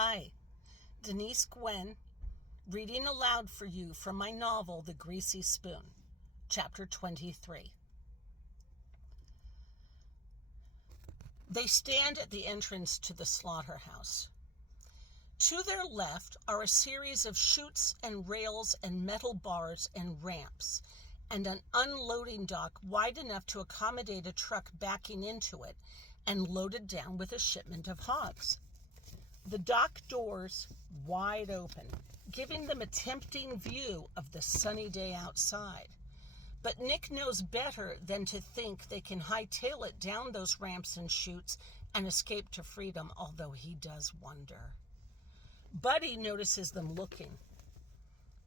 Hi, Denise Gwen, reading aloud for you from my novel, The Greasy Spoon, Chapter 23. They stand at the entrance to the slaughterhouse. To their left are a series of chutes and rails and metal bars and ramps, and an unloading dock wide enough to accommodate a truck backing into it and loaded down with a shipment of hogs. The dock doors wide open, giving them a tempting view of the sunny day outside. But Nick knows better than to think they can hightail it down those ramps and chutes and escape to freedom, although he does wonder. Buddy notices them looking.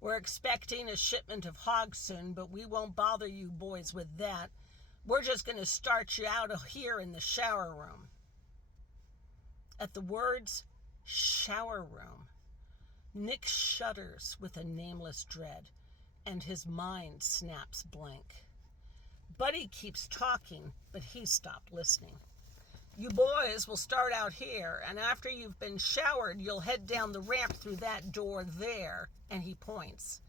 "We're expecting a shipment of hogs soon, but we won't bother you boys with that. We're just going to start you out of here in the shower room." At the words, shower room, Nick shudders with a nameless dread, and his mind snaps blank. Buddy keeps talking, but he stopped listening. "You boys will start out here, and after you've been showered, you'll head down the ramp through that door there," and he points.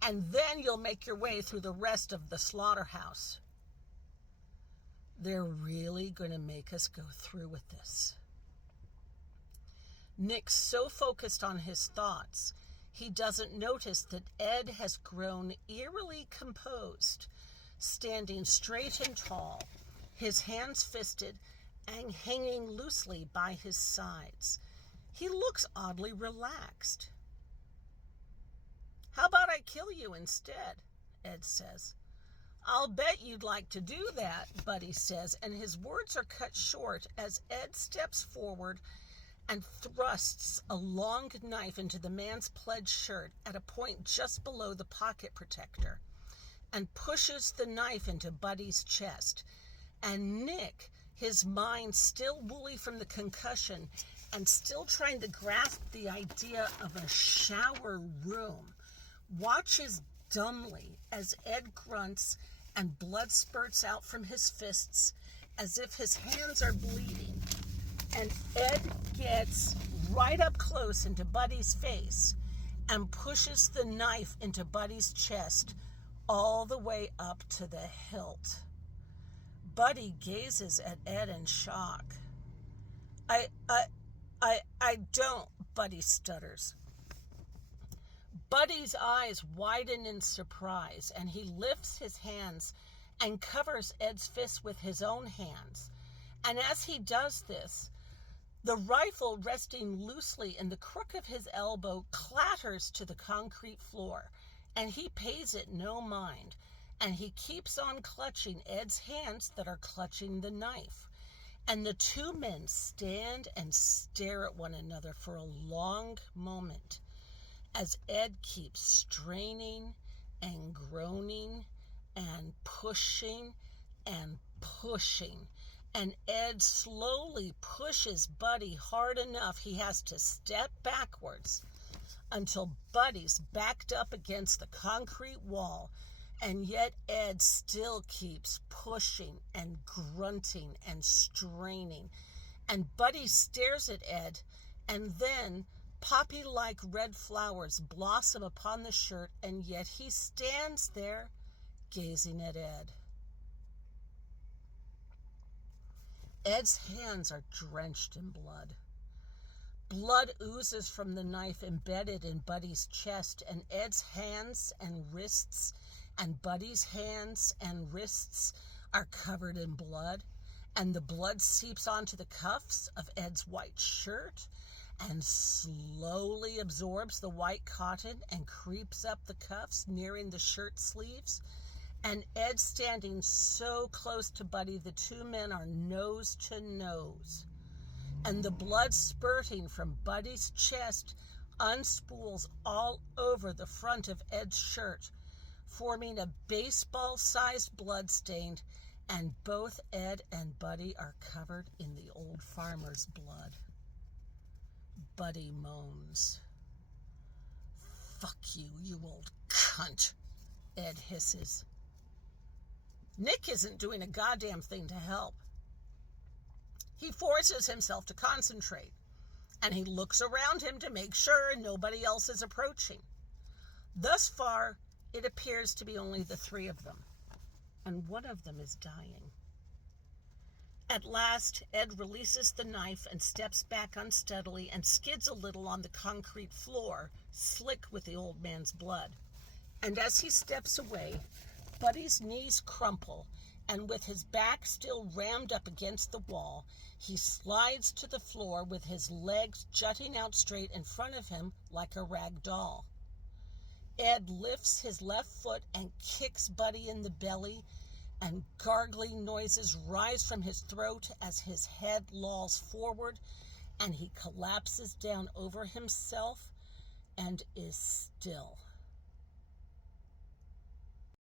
"And then you'll make your way through the rest of the slaughterhouse." They're really going to make us go through with this. Nick's so focused on his thoughts, he doesn't notice that Ed has grown eerily composed, standing straight and tall, his hands fisted and hanging loosely by his sides. He looks oddly relaxed. "How about I kill you instead?" Ed says. "I'll bet you'd like to do that," Buddy says, and his words are cut short as Ed steps forward and thrusts a long knife into the man's plaid shirt at a point just below the pocket protector, and pushes the knife into Buddy's chest. And Nick, his mind still woolly from the concussion and still trying to grasp the idea of a shower room, watches dumbly as Ed grunts and blood spurts out from his fists as if his hands are bleeding. And Ed gets right up close into Buddy's face and pushes the knife into Buddy's chest all the way up to the hilt. Buddy gazes at Ed in shock. I don't," Buddy stutters. Buddy's eyes widen in surprise, and he lifts his hands and covers Ed's fist with his own hands. And as he does this, the rifle resting loosely in the crook of his elbow clatters to the concrete floor, and he pays it no mind, and he keeps on clutching Ed's hands that are clutching the knife. And the two men stand and stare at one another for a long moment as Ed keeps straining and groaning and pushing and pushing. And Ed slowly pushes Buddy hard enough he has to step backwards until Buddy's backed up against the concrete wall, and yet Ed still keeps pushing and grunting and straining. And Buddy stares at Ed, and then poppy-like red flowers blossom upon the shirt, and yet he stands there gazing at Ed. Ed's hands are drenched in blood. Blood oozes from the knife embedded in Buddy's chest, and Ed's hands and wrists and Buddy's hands and wrists are covered in blood, and the blood seeps onto the cuffs of Ed's white shirt and slowly absorbs the white cotton and creeps up the cuffs, nearing the shirt sleeves. And Ed standing so close to Buddy, the two men are nose to nose. And the blood spurting from Buddy's chest unspools all over the front of Ed's shirt, forming a baseball-sized bloodstain, and both Ed and Buddy are covered in the old farmer's blood. Buddy moans. "Fuck you, you old cunt," Ed hisses. Nick isn't doing a goddamn thing to help. He forces himself to concentrate and he looks around him to make sure nobody else is approaching. Thus far, it appears to be only the three of them, and one of them is dying. At last, Ed releases the knife and steps back unsteadily and skids a little on the concrete floor, slick with the old man's blood. And as he steps away, Buddy's knees crumple, and with his back still rammed up against the wall, he slides to the floor with his legs jutting out straight in front of him like a rag doll. Ed lifts his left foot and kicks Buddy in the belly, and gargling noises rise from his throat as his head lolls forward and he collapses down over himself and is still.